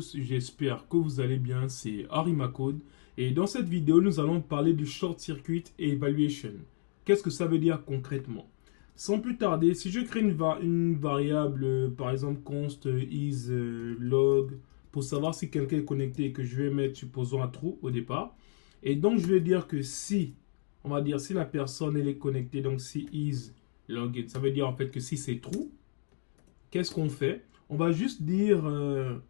tous, j'espère que vous allez bien, c'est Arimacode et dans cette vidéo nous allons parler du Short Circuit Evaluation. Qu'est-ce que ça veut dire concrètement? Sans plus tarder, si je crée une variable, par exemple const is log, pour savoir si quelqu'un est connecté et que je vais mettre, supposons, un true au départ, et donc je vais dire que si, on va dire si la personne elle est connectée, donc si is log, ça veut dire en fait que si c'est true, qu'est-ce qu'on fait? On va juste dire,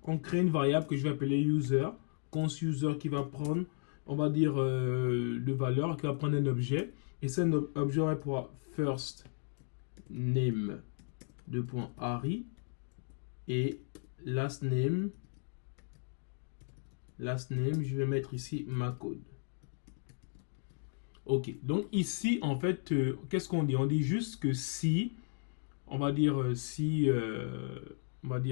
on crée une variable que je vais appeler user, const user qui va prendre, on va dire, de valeur, qui va prendre un objet, et cet objet va pouvoir first name de point Harry et last name, je vais mettre ici ma code. Ok, donc ici, en fait, qu'est-ce qu'on dit? On dit juste que si, on va dire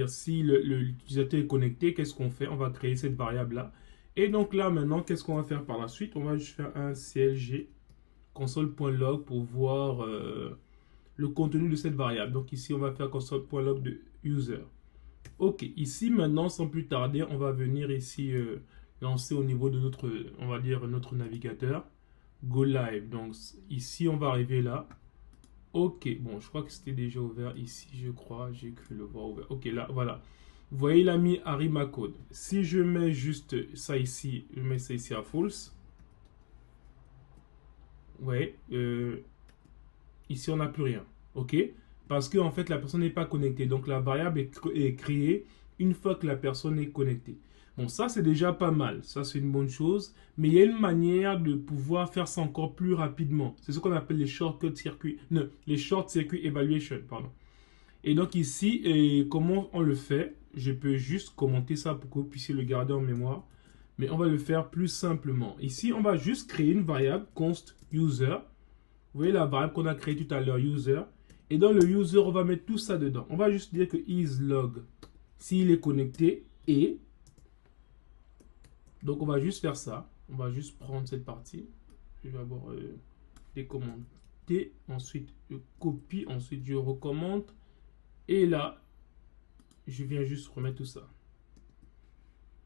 si l'utilisateur est connecté, qu'est-ce qu'on fait? On va créer cette variable-là. Et donc là, maintenant, qu'est-ce qu'on va faire par la suite? On va juste faire un clg console.log pour voir le contenu de cette variable. Donc ici, on va faire console.log de user. Ok, ici, maintenant, sans plus tarder, on va venir ici lancer au niveau de notre, on va dire, notre navigateur. Go live. Donc ici, on va arriver là. Ok, bon, je crois que c'était déjà ouvert ici, je crois, j'ai cru le voir ouvert. Ok, là, voilà. Vous voyez, il a mis Arimacode. Si je mets juste ça ici, je mets ça ici à false. Ouais, ici, on n'a plus rien. Ok? Parce que, en fait, la personne n'est pas connectée. Donc, la variable est créée une fois que la personne est connectée. Bon, ça, c'est déjà pas mal. Ça, c'est une bonne chose. Mais il y a une manière de pouvoir faire ça encore plus rapidement. C'est ce qu'on appelle les shortcut circuits. Non, les short circuit evaluation, pardon. Et donc ici, comment on le fait? Je peux juste commenter ça pour que vous puissiez le garder en mémoire. Mais on va le faire plus simplement. Ici, on va juste créer une variable const user. Vous voyez la variable qu'on a créée tout à l'heure, user. Et dans le user, on va mettre tout ça dedans. On va juste dire que islog, s'il est connecté, et donc on va juste faire ça. On va juste prendre cette partie. Je vais d'abord décommenter. Ensuite, je copie. Ensuite, je recommande. Et là, je viens juste remettre tout ça.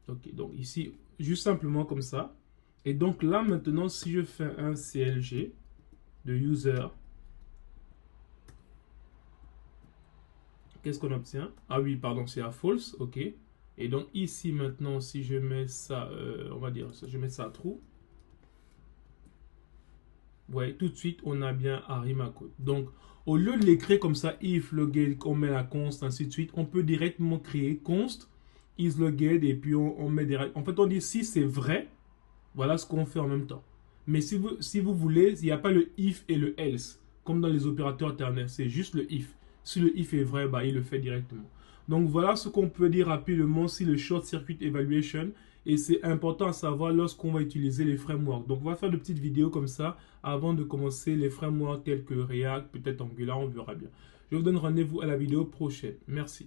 Ok, donc ici, juste simplement comme ça. Et donc là, maintenant, si je fais un clg de user, qu'est-ce qu'on obtient? Ah oui, pardon, c'est à false, ok. Et donc ici, maintenant, si je mets ça, on va dire, je mets ça à true. Vous voyez, tout de suite, on a bien Arimacode. Donc, au lieu de l'écrire comme ça, if logged, on met la const, ainsi de suite, on peut directement créer const, is logged, et puis on met direct. En fait, on dit si c'est vrai, voilà ce qu'on fait en même temps. Mais si vous voulez, il n'y a pas le if et le else, comme dans les opérateurs ternaires, c'est juste le if. Si le if est vrai, bah, il le fait directement. Donc voilà ce qu'on peut dire rapidement sur le Short Circuit Evaluation. Et c'est important à savoir lorsqu'on va utiliser les frameworks. Donc on va faire de petites vidéos comme ça avant de commencer les frameworks tels que React, peut-être Angular, on verra bien. Je vous donne rendez-vous à la vidéo prochaine. Merci.